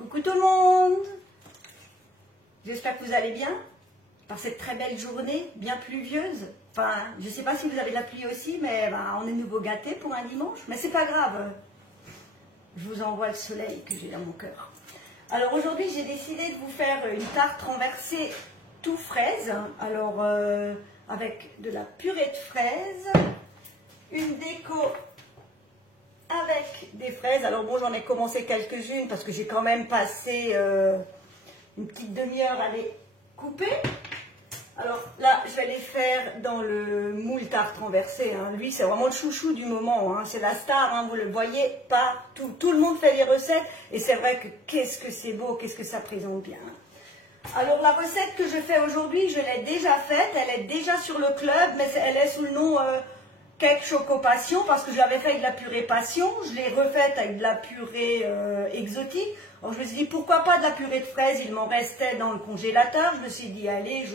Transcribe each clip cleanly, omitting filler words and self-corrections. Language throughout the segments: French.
Coucou tout le monde. J'espère que vous allez bien par cette très belle journée, bien pluvieuse. Enfin, je ne sais pas si vous avez de la pluie aussi, mais ben, on est nouveau gâtés pour un dimanche. Mais c'est pas grave. Je vous envoie le soleil que j'ai dans mon cœur. Alors aujourd'hui, j'ai décidé de vous faire une tarte renversée tout fraise. Alors, avec de la purée de fraises, une déco avec des fraises. Alors bon, j'en ai commencé quelques-unes parce que j'ai quand même passé une petite demi-heure à les couper. Alors là, je vais les faire dans le moule tarte renversé. Hein. Lui, c'est vraiment le chouchou du moment. Hein. C'est la star, hein. Vous le voyez partout. Tout le monde fait des recettes. Et c'est vrai que qu'est-ce que c'est beau, qu'est-ce que ça présente bien. Alors la recette que je fais aujourd'hui, je l'ai déjà faite. Elle est déjà sur le club, mais elle est sous le nom Cake Choco Passion parce que je l'avais fait avec de la purée passion. Je l'ai refaite avec de la purée exotique. Alors je me suis dit pourquoi pas de la purée de fraises. Il m'en restait dans le congélateur. Je me suis dit allez,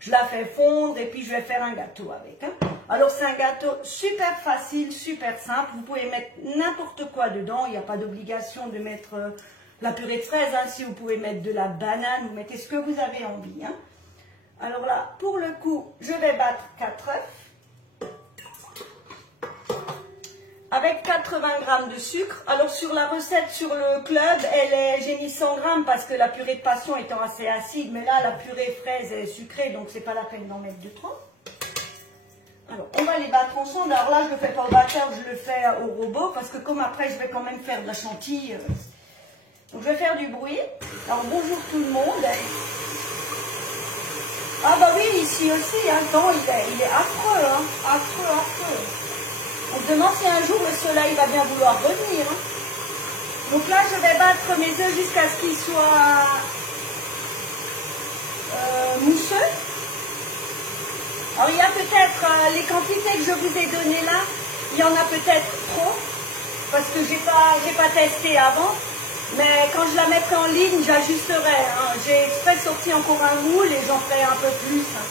je la fais fondre et puis je vais faire un gâteau avec. Hein. Alors c'est un gâteau super facile, super simple. Vous pouvez mettre n'importe quoi dedans. Il n'y a pas d'obligation de mettre la purée de fraises. Hein. Si vous pouvez mettre de la banane, vous mettez ce que vous avez envie. Hein. Alors là, pour le coup, je vais battre 4 œufs. Avec 80 g de sucre. Alors sur la recette sur le club, j'ai mis 100 g parce que la purée de passion étant assez acide, mais là la purée fraise est sucrée, donc c'est pas la peine d'en mettre de trop. Alors on va les battre ensemble. Alors là je le fais pas au batteur, je le fais au robot parce que comme après je vais quand même faire de la chantilly. Donc je vais faire du bruit. Alors bonjour tout le monde. Ah bah oui, ici aussi, hein, le temps il est affreux, hein, affreux. On se demande si un jour le soleil va bien vouloir revenir. Hein. Donc là, je vais battre mes œufs jusqu'à ce qu'ils soient mousseux. Alors il y a peut-être les quantités que je vous ai données là, il y en a peut-être trop, parce que j'ai pas testé avant. Mais quand je la mettrai en ligne, j'ajusterai. Hein. J'ai exprès sorti encore un moule et j'en ferai un peu plus. Hein.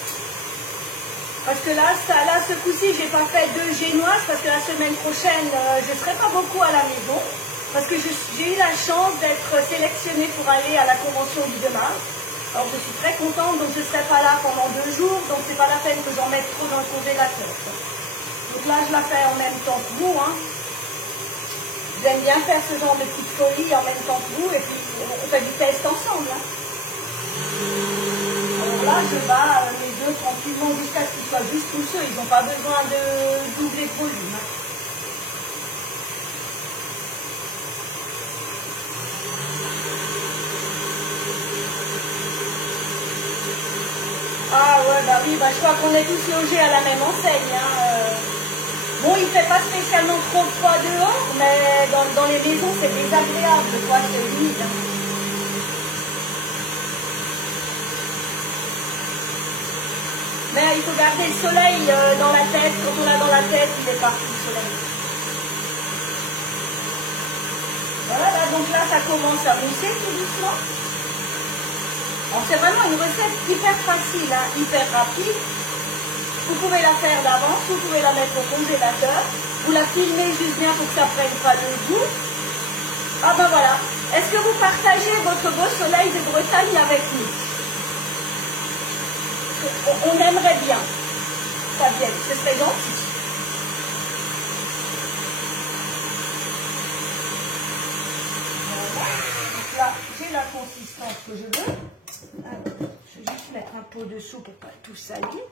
Parce que là ce coup-ci, j'ai pas fait de génoise parce que la semaine prochaine, je ne serai pas beaucoup à la maison. Parce que j'ai eu la chance d'être sélectionnée pour aller à la convention du 2 mars. Alors je suis très contente, donc je ne serai pas là pendant 2 jours, donc c'est pas la peine que j'en mette trop dans le congélateur. Donc là, je la fais en même temps que vous. Hein. J'aime bien faire ce genre de petite folie en même temps que vous, et puis on fait du test ensemble. Hein. Alors là, je bats mes œufs tranquillement jusqu'à ce qu'ils soient juste mousseux. Ils n'ont pas besoin de doubler de volume. Hein. Ah ouais, bah oui, bah je crois qu'on est tous logés à la même enseigne. Hein. Bon, il ne fait pas spécialement trop froid dehors, mais dans les maisons, c'est désagréable, quoi, c'est humide. Hein. Mais il faut garder le soleil dans la tête. Quand on l'a dans la tête, il est parti le soleil. Voilà, donc là, ça commence à mousser tout doucement. Alors, c'est vraiment une recette hyper facile, hein, hyper rapide. Vous pouvez la faire d'avance, vous pouvez la mettre au congélateur. Vous la filmez juste bien pour que ça prenne pas le goût. Ah ben voilà. Est-ce que vous partagez votre beau soleil de Bretagne avec nous? On aimerait bien, Fabienne, ce serait gentil. Voilà. Donc là, j'ai la consistance que je veux. Alors, je vais juste mettre un pot dessous pour pas tout salir.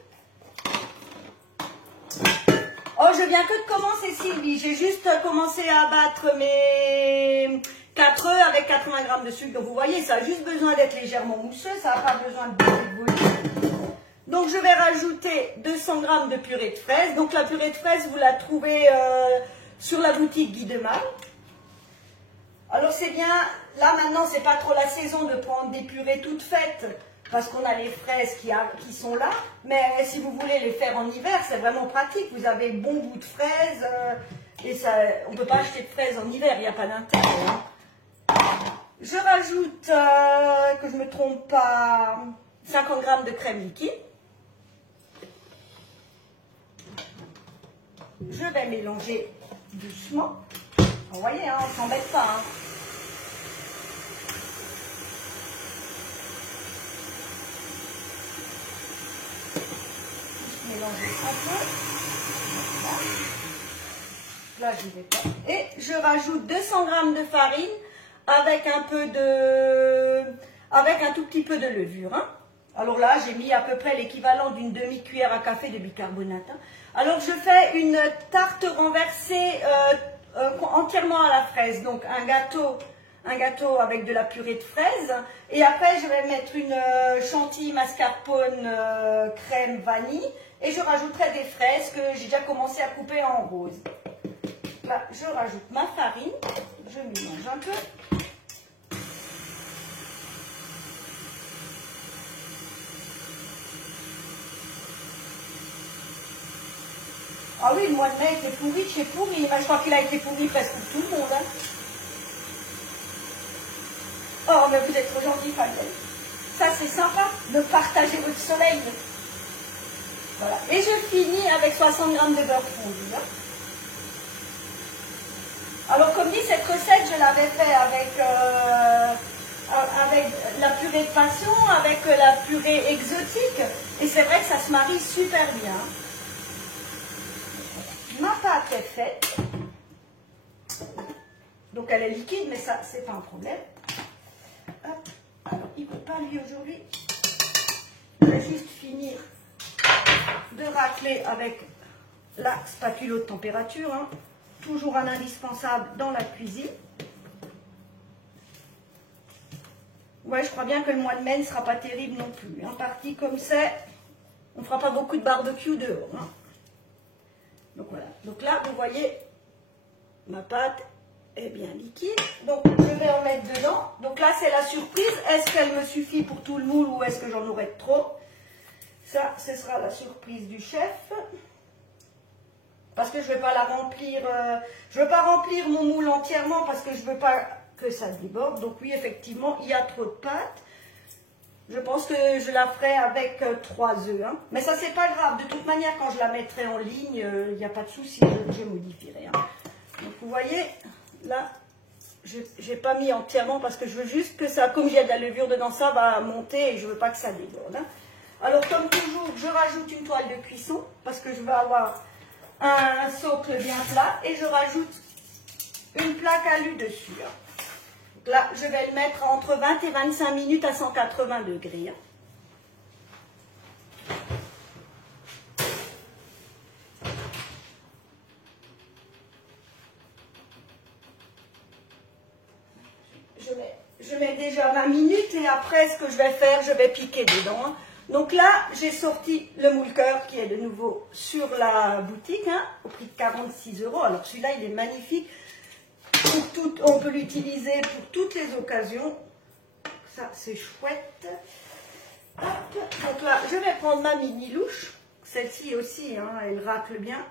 Oh, je viens que de commencer, Sylvie. J'ai juste commencé à battre mes 4 œufs avec 80 g de sucre. Donc vous voyez, ça a juste besoin d'être légèrement mousseux. Ça n'a pas besoin de beaucoup de volume. Donc je vais rajouter 200 g de purée de fraises. Donc la purée de fraises, vous la trouvez sur la boutique Guy de Mal. Alors c'est bien, là maintenant c'est pas trop la saison de prendre des purées toutes faites parce qu'on a les fraises qui sont là. Mais si vous voulez les faire en hiver, c'est vraiment pratique. Vous avez bon goût de fraises et ça, on ne peut pas acheter de fraises en hiver, il n'y a pas d'intérêt. Hein. Je rajoute, que je ne me trompe pas, 50 g de crème liquide. Je vais mélanger doucement. Vous voyez, hein, on ne s'embête pas. Hein. mélanger un peu. Là, je vais pas. Et je rajoute 200 g de farine avec un tout petit peu de levure. Hein. Alors là, j'ai mis à peu près l'équivalent d'une demi-cuillère à café de bicarbonate. Hein. Alors, je fais une tarte renversée entièrement à la fraise. Donc, un gâteau avec de la purée de fraises. Et après, je vais mettre une chantilly mascarpone crème vanille. Et je rajouterai des fraises que j'ai déjà commencé à couper en rose. Là, je rajoute ma farine. Je mélange un peu. Ah oui, le mois de mai était pourri, chez pourri. Je crois qu'il a été pourri presque pour tout le monde. Hein. Oh, mais vous êtes trop gentil, Fabienne. Ça, c'est sympa de partager votre soleil. Voilà. Et je finis avec 60 g de beurre fondu. Hein. Alors, comme dit, cette recette, je l'avais fait avec la purée de passion, avec la purée exotique. Et c'est vrai que ça se marie super bien. Ma pâte est faite. Donc, elle est liquide, mais ça, c'est pas un problème. Hop. Alors, il ne peut pas lui aujourd'hui. Je vais juste finir de racler avec la spatule haute température. Hein. Toujours un indispensable dans la cuisine. Ouais, je crois bien que le mois de mai ne sera pas terrible non plus. En partie comme c'est, on ne fera pas beaucoup de barbecue dehors. Hein. Donc voilà. Donc là, vous voyez, ma pâte est bien liquide. Donc je vais en mettre dedans. Donc là, c'est la surprise. Est-ce qu'elle me suffit pour tout le moule ou est-ce que j'en aurai trop? Ça, ce sera la surprise du chef. Parce que je ne vais pas la remplir, je ne veux pas remplir mon moule entièrement parce que je ne veux pas que ça déborde. Donc oui, effectivement, il y a trop de pâte. Je pense que je la ferai avec 3 œufs. Hein. Mais ça, c'est pas grave. De toute manière, quand je la mettrai en ligne, il n'y a pas de souci, je modifierai. Hein. Donc vous voyez, là, je n'ai pas mis entièrement parce que je veux juste que ça, comme il y a de la levure dedans, ça va monter et je ne veux pas que ça déborde. Hein. Alors comme toujours, je rajoute une toile de cuisson parce que je veux avoir un socle bien plat et je rajoute une plaque alu dessus. Hein. Donc là, je vais le mettre entre 20 et 25 minutes à 180 degrés. Hein. Je mets déjà 20 minutes et après, ce que je vais faire, je vais piquer dedans. Hein. Donc là, j'ai sorti le moule cœur qui est de nouveau sur la boutique, hein, au prix de 46 €. Alors celui-là, il est magnifique. Pour tout, on peut l'utiliser pour toutes les occasions. Ça, c'est chouette. Hop. Donc là, je vais prendre ma mini louche. Celle-ci aussi, hein, elle racle bien.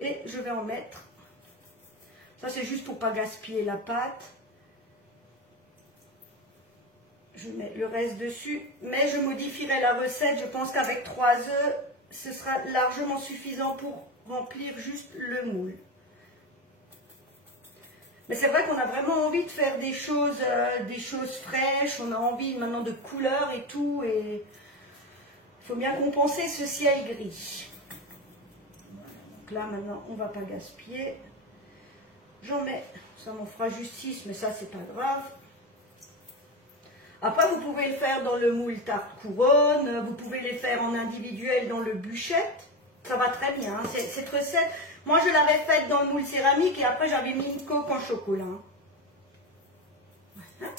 Et je vais en mettre. Ça, c'est juste pour ne pas gaspiller la pâte. Je mets le reste dessus, mais je modifierai la recette. Je pense qu'avec 3 œufs, ce sera largement suffisant pour remplir juste le moule. Mais c'est vrai qu'on a vraiment envie de faire des choses fraîches. On a envie maintenant de couleurs et tout. Et il faut bien compenser ce ciel gris. Voilà, donc là, maintenant, on ne va pas gaspiller. J'en mets, ça m'en fera justice, mais ça, c'est pas grave. Après, vous pouvez le faire dans le moule tarte couronne, vous pouvez les faire en individuel dans le bûchette. Ça va très bien. Hein. Cette recette, moi je l'avais faite dans le moule céramique et après j'avais mis une coque en chocolat. Voilà.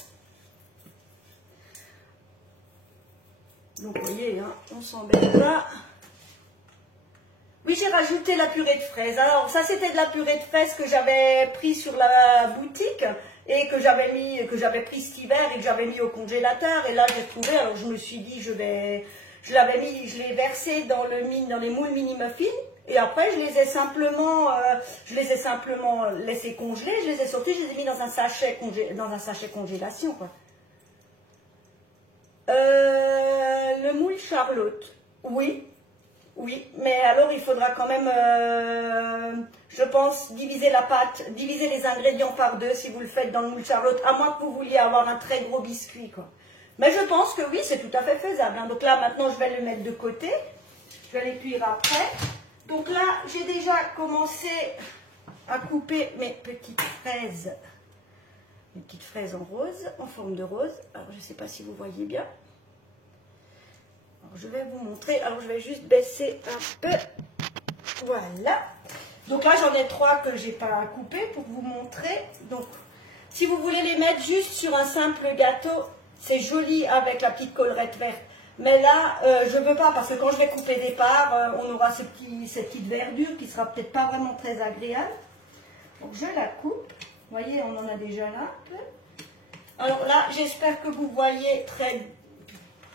Donc vous voyez, hein, on s'embête pas. Oui, j'ai rajouté la purée de fraises. Alors ça, c'était de la purée de fraises que j'avais pris sur la boutique. Et que j'avais pris cet hiver et que j'avais mis au congélateur. Et là, j'ai trouvé, alors je me suis dit, je l'ai versé dans les moules mini muffins. Et après, je les ai simplement laissés congeler. Je les ai sortis, je les ai mis dans un sachet congélation, quoi. Le moule Charlotte, oui. Oui, mais alors il faudra quand même, je pense, diviser la pâte, diviser les ingrédients par 2 si vous le faites dans le moule Charlotte, à moins que vous vouliez avoir un très gros biscuit, quoi. Mais je pense que oui, c'est tout à fait faisable. Hein. Donc là, maintenant, je vais le mettre de côté. Je vais les cuire après. Donc là, j'ai déjà commencé à couper mes petites fraises en rose, en forme de rose. Alors, je ne sais pas si vous voyez bien. Alors, je vais vous montrer. Alors, je vais juste baisser un peu. Voilà. Donc là, j'en ai 3 que j'ai pas coupé pour vous montrer. Donc, si vous voulez les mettre juste sur un simple gâteau, c'est joli avec la petite collerette verte. Mais là, je ne veux pas parce que quand je vais couper des parts, on aura cette petite verdure qui sera peut-être pas vraiment très agréable. Donc, je la coupe. Vous voyez, on en a déjà là un peu. Alors là, j'espère que vous voyez très...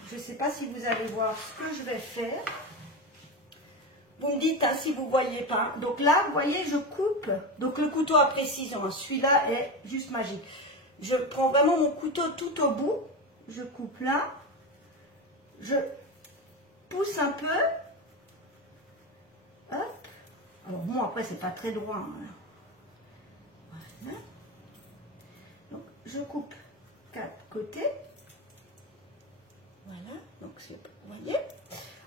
Je ne sais pas si vous allez voir ce que je vais faire. Vous me dites hein, si vous ne voyez pas. Donc là, vous voyez, je coupe. Donc le couteau à précision, celui-là est juste magique. Je prends vraiment mon couteau tout au bout. Je coupe là. Je pousse un peu. Hop. Alors bon, après, c'est pas très droit. Hein. Voilà. Donc, je coupe 4 côtés. Voilà. Donc, vous voyez.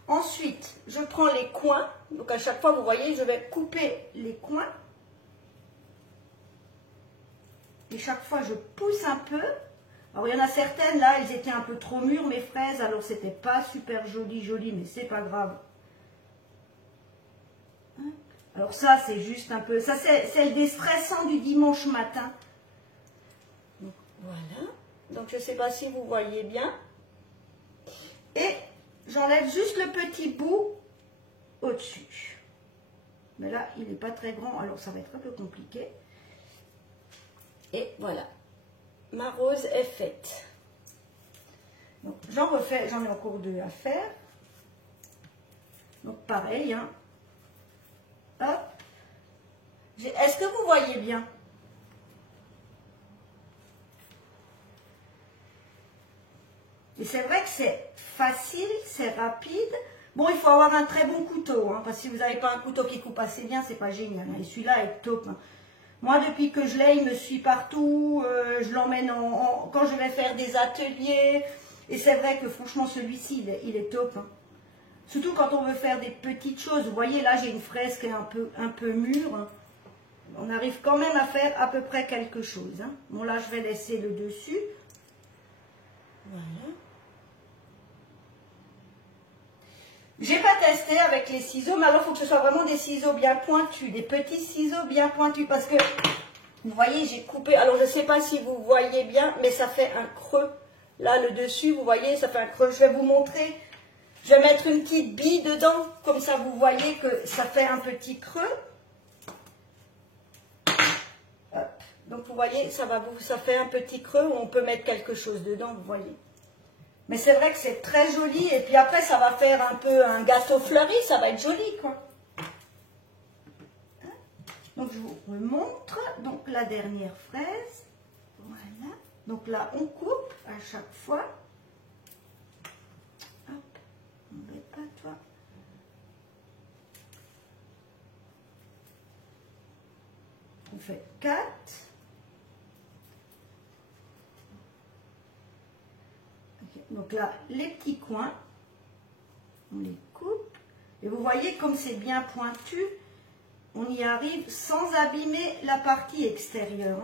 Ensuite, je prends les coins. Donc, à chaque fois, vous voyez, je vais couper les coins. Et chaque fois, je pousse un peu. Alors, il y en a certaines, là, elles étaient un peu trop mûres, mes fraises. Alors, c'était pas super joli, mais c'est pas grave. Alors, ça, c'est juste un peu... Ça, c'est le déstressant du dimanche matin. Donc, voilà. Donc, je sais pas si vous voyez bien. Et j'enlève juste le petit bout au-dessus. Mais là, il n'est pas très grand, alors ça va être un peu compliqué. Et voilà. Ma rose est faite. Donc, j'en refais, j'en ai encore 2 à faire. Donc, pareil, hein. Hop. Est-ce que vous voyez bien? Et c'est vrai que c'est facile, c'est rapide. Bon, il faut avoir un très bon couteau, hein, parce que si vous n'avez pas un couteau qui coupe assez bien, c'est pas génial. Hein. Et celui-là est top. Hein. Moi, depuis que je l'ai, il me suit partout. Je l'emmène quand je vais faire des ateliers. Et c'est vrai que franchement, celui-ci, il est top. Hein. Surtout quand on veut faire des petites choses. Vous voyez, là, j'ai une fraise qui est un peu mûre. Hein. On arrive quand même à faire à peu près quelque chose. Hein. Bon, là, je vais laisser le dessus. Voilà. J'ai pas testé avec les ciseaux, mais alors il faut que ce soit vraiment des ciseaux bien pointus, des petits ciseaux bien pointus, parce que, vous voyez, j'ai coupé, alors je ne sais pas si vous voyez bien, mais ça fait un creux. Là, le dessus, vous voyez, ça fait un creux. Je vais vous montrer. Je vais mettre une petite bille dedans, comme ça vous voyez que ça fait un petit creux. Hop. Donc vous voyez, ça fait un petit creux où on peut mettre quelque chose dedans, vous voyez. Mais c'est vrai que c'est très joli. Et puis après, ça va faire un peu un gâteau fleuri. Ça va être joli, quoi. Donc, je vous remontre. Donc, la dernière fraise. Voilà. Donc là, on coupe à chaque fois. Hop. N'embête pas, toi. On fait 4. Donc là, les petits coins, on les coupe. Et vous voyez, comme c'est bien pointu, on y arrive sans abîmer la partie extérieure.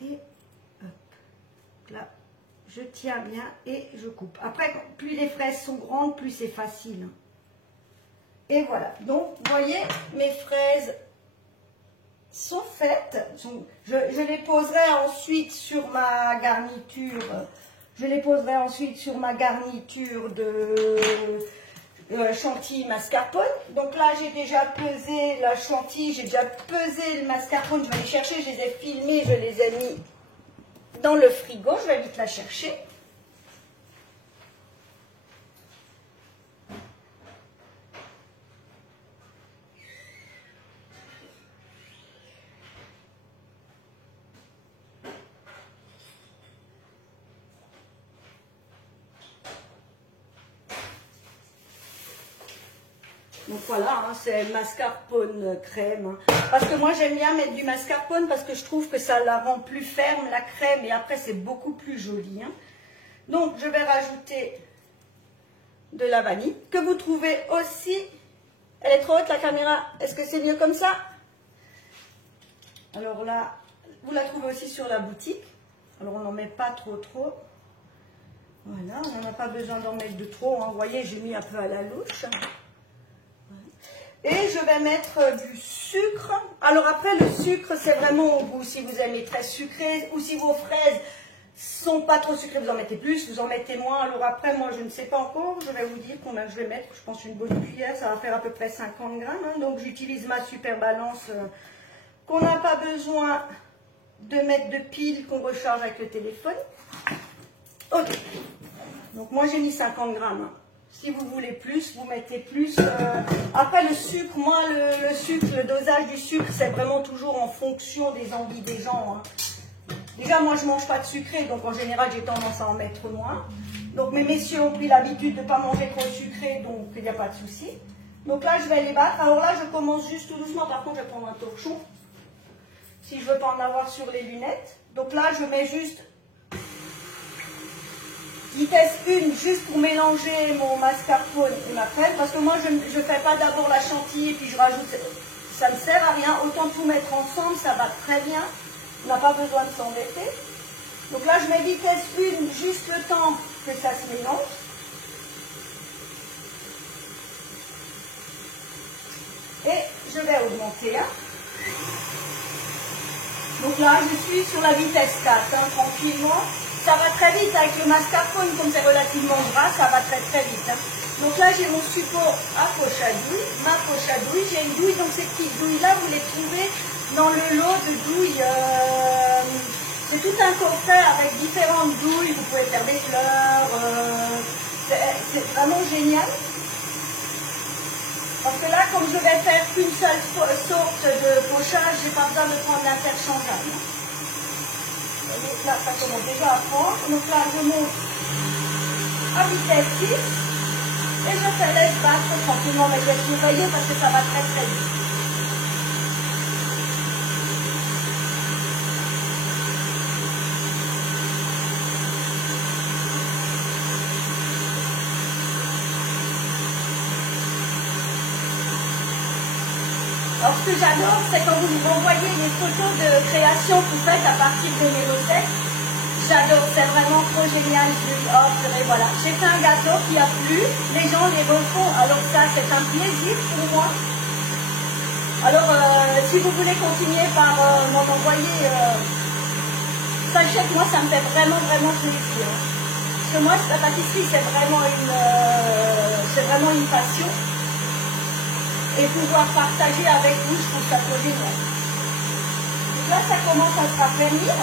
Et hop. Là, je tiens bien et je coupe. Après, plus les fraises sont grandes, plus c'est facile. Et voilà. Donc, vous voyez, mes fraises sont faites. Je les poserai ensuite sur ma garniture. Je les poserai ensuite sur ma garniture de chantilly mascarpone. Donc là, j'ai déjà pesé la chantilly, j'ai déjà pesé le mascarpone. Je vais les chercher, je les ai filmés, je les ai mis dans le frigo. Je vais vite la chercher. Donc voilà, hein, c'est mascarpone crème. Parce que moi j'aime bien mettre du mascarpone parce que je trouve que ça la rend plus ferme, la crème, et après c'est beaucoup plus joli. Hein. Donc je vais rajouter de la vanille, que vous trouvez aussi... Elle est trop haute la caméra, est-ce que c'est mieux comme ça? Alors là, vous la trouvez aussi sur la boutique. Alors on n'en met pas trop. Voilà, on n'en a pas besoin d'en mettre de trop. Hein. Vous voyez, j'ai mis un peu à la louche. Et je vais mettre du sucre. Alors après, le sucre, c'est vraiment au goût. Si vous aimez très sucré ou si vos fraises sont pas trop sucrées, vous en mettez plus, vous en mettez moins. Alors après, moi, je ne sais pas encore. Je vais vous dire combien je vais mettre. Je pense une bonne cuillère, ça va faire à peu près 50 grammes. Hein. Donc j'utilise ma super balance qu'on n'a pas besoin de mettre de pile qu'on recharge avec le téléphone. Ok. Donc moi, j'ai mis 50 grammes. Hein. Si vous voulez plus, vous mettez plus. Après le sucre, moi le sucre, le dosage du sucre, c'est vraiment toujours en fonction des envies des gens. Hein. Déjà, moi je mange pas de sucré, donc en général j'ai tendance à en mettre moins. Donc mes messieurs ont pris l'habitude de ne pas manger trop sucré, donc il n'y a pas de souci. Donc là je vais les battre. Alors là je commence juste tout doucement, par contre je vais prendre un torchon. Si je veux pas en avoir sur les lunettes. Donc là je mets juste... vitesse 1 juste pour mélanger mon mascarpone et ma crème, parce que moi je ne fais pas d'abord la chantilly et puis je rajoute, ça ne sert à rien, autant tout mettre ensemble, ça va très bien, on n'a pas besoin de s'embêter. Donc là je mets vitesse 1 juste le temps que ça se mélange. Et je vais augmenter. Hein. Donc là je suis sur la vitesse 4, hein, tranquillement. Ça va très vite avec le mascarpone, comme c'est relativement gras, ça va très très vite. Hein. Donc là j'ai mon support à poche à douille, ma poche à douille, j'ai une douille, donc ces petites douilles là vous les trouvez dans le lot de douilles, c'est tout un coffret avec différentes douilles, vous pouvez faire des fleurs, c'est vraiment génial. Parce que là comme je vais faire qu'une seule sorte de pochage, j'ai pas besoin de prendre l'interchangeable. Là, ça commence déjà à prendre. Donc là, je monte à vitesse 6 et je fais laisse battre tranquillement, mais je vais surveiller parce que ça va très très vite. Alors ce que j'adore, c'est quand vous me renvoyez les photos de création que vous faites à partir de mes recettes. J'adore, c'est vraiment trop génial. Je dis, oh, voilà. J'ai fait un gâteau qui a plu, les gens les refont. Alors ça, c'est un plaisir pour moi. Alors, si vous voulez continuer par m'en envoyer, sachez que moi, ça me fait vraiment, vraiment plaisir. Parce que moi, la pâtisserie, c'est vraiment une passion. Et pouvoir partager avec vous, je trouve ça trop génial. Donc là, ça commence à se raffermir.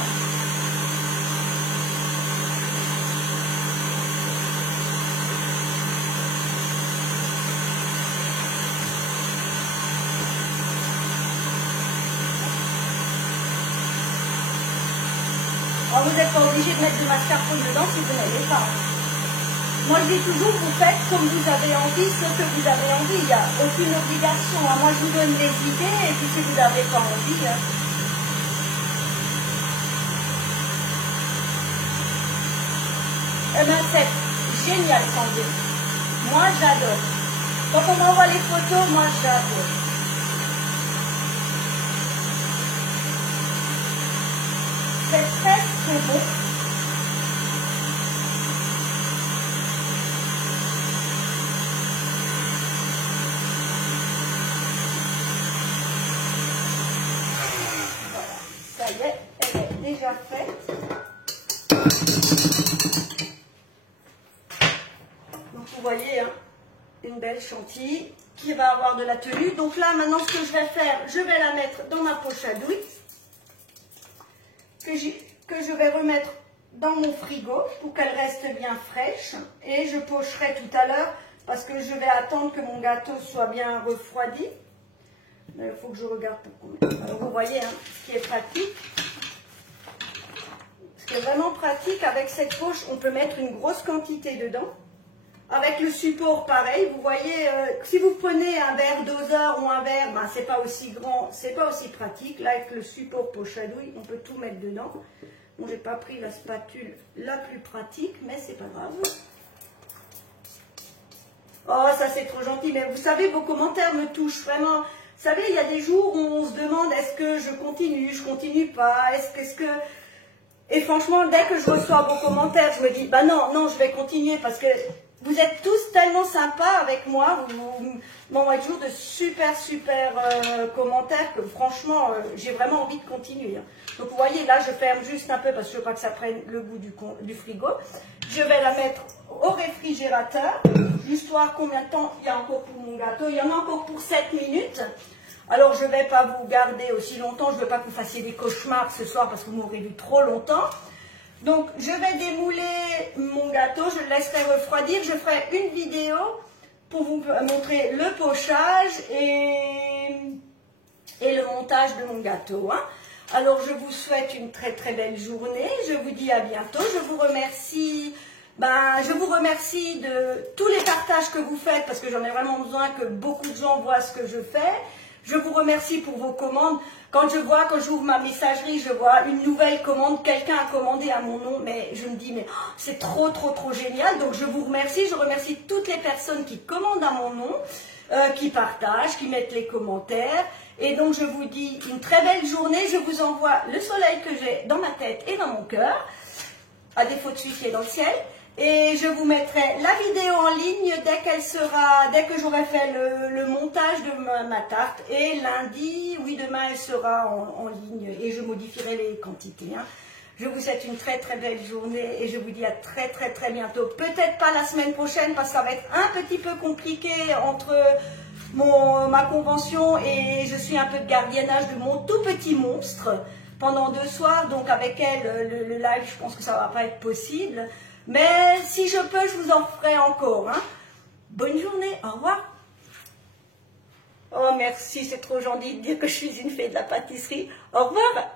Alors, vous n'êtes pas obligé de mettre du mascarpone dedans si vous n'aimez pas. Moi, je dis toujours, vous faites comme vous avez envie, ce que vous avez envie. Il n'y a aucune obligation. Moi, je vous donne des idées, et puis si vous n'avez pas envie... Eh bien, c'est génial, Sandrine. Moi, j'adore. Quand on m'envoie les photos, moi, j'adore. C'est très, très beau. Ça y est, elle est déjà faite. Donc vous voyez, hein, une belle chantilly qui va avoir de la tenue. Donc là, maintenant, ce que je vais faire, je vais la mettre dans ma poche à douille que je vais remettre dans mon frigo pour qu'elle reste bien fraîche. Et je pocherai tout à l'heure parce que je vais attendre que mon gâteau soit bien refroidi. Il faut que je regarde pour combien. Alors vous voyez, hein, ce qui est pratique. Ce qui est vraiment pratique avec cette poche, on peut mettre une grosse quantité dedans. Avec le support, pareil, vous voyez, si vous prenez un verre doseur ou un verre, ben, c'est pas aussi grand, c'est pas aussi pratique. Là, avec le support poche à douille, on peut tout mettre dedans. Bon, j'ai pas pris la spatule la plus pratique, mais c'est pas grave. Oh, ça c'est trop gentil, mais vous savez, vos commentaires me touchent vraiment. Vous savez, il y a des jours où on se demande, est-ce que je continue pas, est-ce que... Et franchement, dès que je reçois vos commentaires, je me dis, bah non, je vais continuer parce que vous êtes tous tellement sympas avec moi, vous m'envoyez toujours de super commentaires que franchement, j'ai vraiment envie de continuer. Donc vous voyez, là je ferme juste un peu parce que je veux pas que ça prenne le goût du frigo. Je vais la mettre au réfrigérateur, juste voir combien de temps il y a encore pour mon gâteau. Il y en a encore pour 7 minutes. Alors je ne vais pas vous garder aussi longtemps, je ne veux pas que vous fassiez des cauchemars ce soir parce que vous m'aurez vu trop longtemps. Donc je vais démouler mon gâteau, je le laisserai refroidir, je ferai une vidéo pour vous montrer le pochage et le montage de mon gâteau. Hein. Alors je vous souhaite une très belle journée, je vous dis à bientôt, je vous remercie de tous les partages que vous faites parce que j'en ai vraiment besoin que beaucoup de gens voient ce que je fais. Je vous remercie pour vos commandes. Quand j'ouvre ma messagerie, je vois une nouvelle commande, quelqu'un a commandé à mon nom, mais je me dis, mais oh, c'est trop génial. Donc je vous remercie, je remercie toutes les personnes qui commandent à mon nom, qui partagent, qui mettent les commentaires. Et donc je vous dis une très belle journée, je vous envoie le soleil que j'ai dans ma tête et dans mon cœur, à défaut de celui qui est dans le ciel. Et je vous mettrai la vidéo en ligne dès que j'aurai fait le montage de ma tarte. Et lundi, oui, demain, elle sera en ligne et je modifierai les quantités. Hein. Je vous souhaite une très belle journée et je vous dis à très bientôt. Peut-être pas la semaine prochaine parce que ça va être un petit peu compliqué entre ma convention et je suis un peu de gardiennage de mon tout petit monstre pendant 2 soirs. Donc avec elle, le live, je pense que ça ne va pas être possible. Mais si je peux, je vous en ferai encore. Hein. Bonne journée, au revoir. Oh merci, c'est trop gentil de dire que je suis une fée de la pâtisserie. Au revoir.